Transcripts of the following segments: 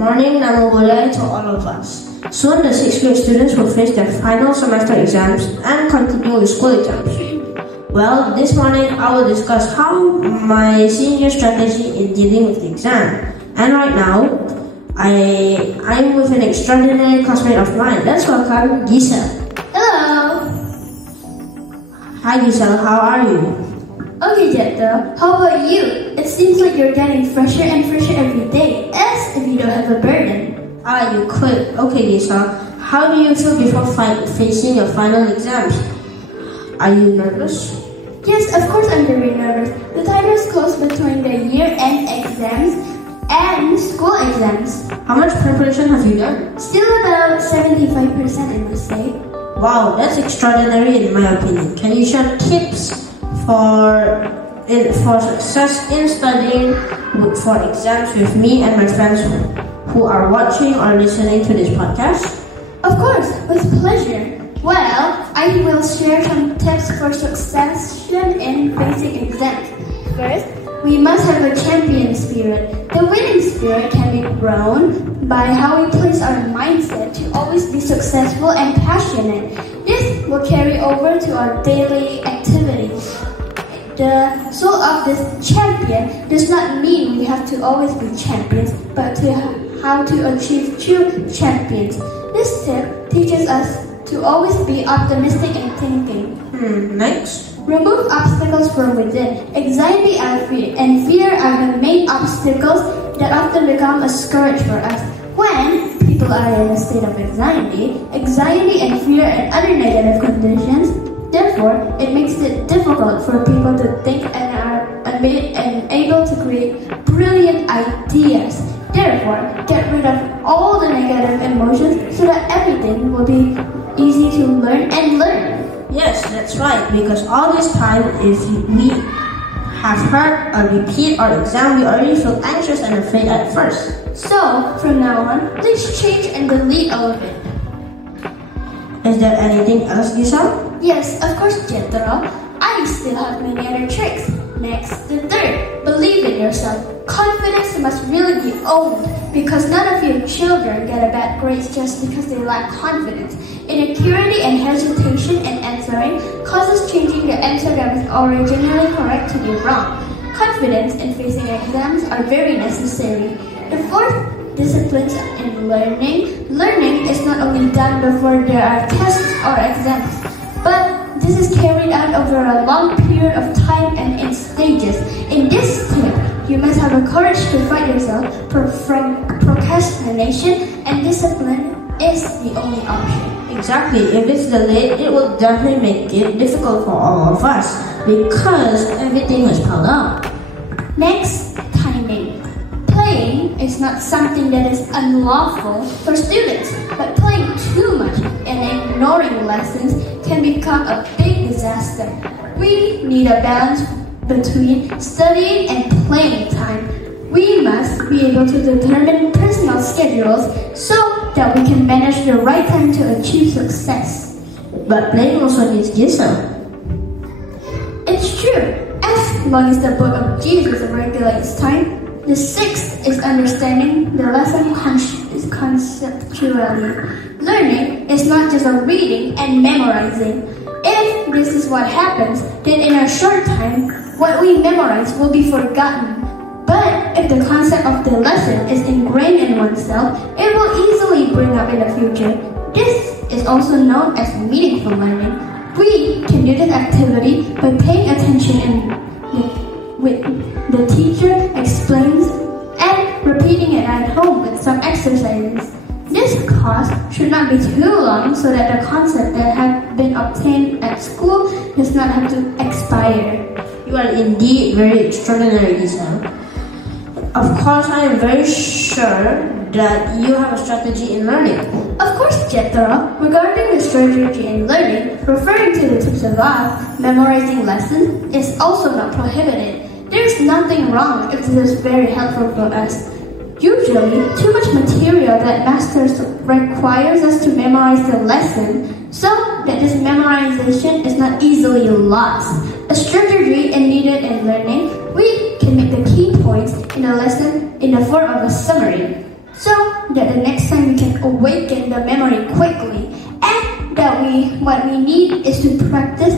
morning, Namo Buddhaya to all of us. Soon the 6th grade students will face their final semester exams and continue with school exams. Well, this morning I will discuss how my senior strategy in dealing with the exam. And right now, I'm with an extraordinary classmate of mine. Let's welcome Giselle. Hello! Hi Giselle, how are you? Okay, Jethro, how about you? It seems like you're getting fresher and fresher every day, as if you don't have a burden. You quit. Okay, Giselle, how do you feel before facing your final exams? Are you nervous? Yes, of course I'm very nervous. The time is close between the year-end exams and school exams. How much preparation have you done? Still about 75%, I must say. Wow, that's extraordinary in my opinion. Can you share tips for success in studying for exams with me and my friends who are watching or listening to this podcast? Of course, with pleasure. Well, I will share some tips for success in facing exams. First, we must have a champion spirit. The winning spirit can be grown by how we place our mindset to always be successful and passionate. This will carry over to our daily activities. The soul of this champion does not mean we have to always be champions, but how to achieve true champions. This tip teaches us to always be optimistic in thinking. Next. Remove obstacles from within. Anxiety and fear are the main obstacles that often become a scourge for us. When people are in a state of anxiety and fear and other negative conditions, therefore, it makes it difficult for people to think and are able to create brilliant ideas. Therefore, get rid of all the negative emotions so that everything will be easy to learn and learn. Yes, that's right, because all this time, if we have heard a repeat or exam, we already feel anxious and afraid at first. So, from now on, please change and delete all of it. Is there anything else, Giselle? Yes, of course, Jethro. I still have many other tricks. Next, the third, believe in yourself. Confidence must really be owned because none of your children get a bad grades just because they lack confidence. Inaccuracy and hesitation in answering causes changing the answer that was originally correct to be wrong. Confidence in facing exams are very necessary. The fourth, disciplines in learning. Learning is not only done before there are tests or exams, but this is carried out over a long period of time and in stages. In this tip, you must have the courage to fight yourself from procrastination, and discipline is the only option. Exactly. If it's delayed, it will definitely make it difficult for all of us because everything is piled up. Next, timing. Playing is not something that is unlawful for students, but playing too much and ignoring lessons can become a big disaster. We need a balance between studying and playing time. We must be able to determine personal schedules so that we can manage the right time to achieve success. But playing also needs Giselle. It's true. As long as the book of Jesus regulates time, the sixth is understanding the lesson conceptually. Learning is not just a reading and memorizing. If this is what happens, then in a short time, what we memorize will be forgotten. But if the concept of the lesson is ingrained in oneself, it will easily bring up in the future. This is also known as meaningful learning. We can do this activity by paying attention with the teacher explains and repeating it at home with some exercises. This course should not be too long so that the concept that have been obtained at school does not have to expire. You are indeed very extraordinary, Giselle. Of course, I am very sure that you have a strategy in learning. Of course, Jethro. Regarding the strategy in learning, referring to the tips above, memorizing lessons is also not prohibited. There is nothing wrong if this is very helpful for us. Usually, too much material that masters requires us to memorize the lesson so that this memorization is not easily lost. A strategy is needed in learning. We can make the key points in a lesson in the form of a summary. So, that the next time we can awaken the memory quickly, and that what we need is to practice,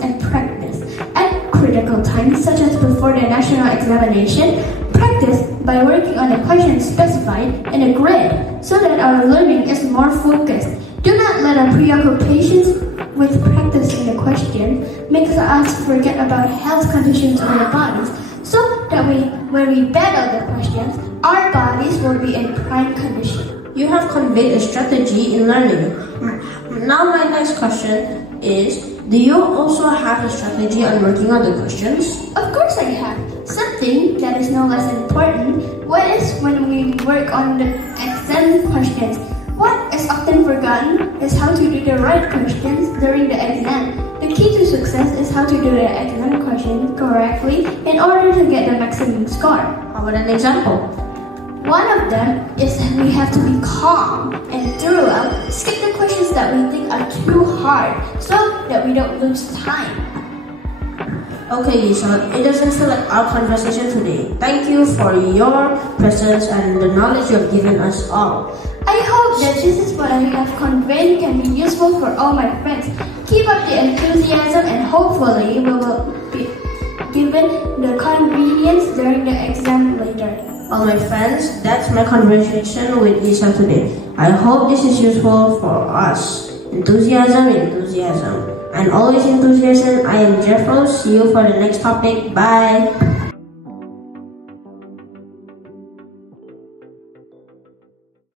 and practice. At critical times, such as before the national examination, practice by working on the questions specified in the grid so that our learning is more focused. Do not let our preoccupations with practicing the question make us forget about health conditions of our bodies, so that when we battle the questions, our bodies will be in prime condition. You have conveyed a strategy in learning. Now my next question is, do you also have a strategy on working on the questions? Of course I have. Something that is no less important is when we work on the exam questions. What is often forgotten is how to do the right questions during the exam. The key to success is how to do the exam question correctly in order to get the maximum score. How about an example? One of them is that we have to be calm and throughout skip the questions that we think are too hard so that we don't lose time. Okay, Lisa, it doesn't feel like our conversation today. Thank you for your presence and the knowledge you have given us all. I hope that this is what I have conveyed can be useful for all my friends. Keep up the enthusiasm and hopefully we will be given the convenience during the exam later. Well, my friends, that's my conversation with Lisa today. I hope this is useful for us. Enthusiasm. And always enthusiasm. I am Jeff Rose. See you for the next topic. Bye.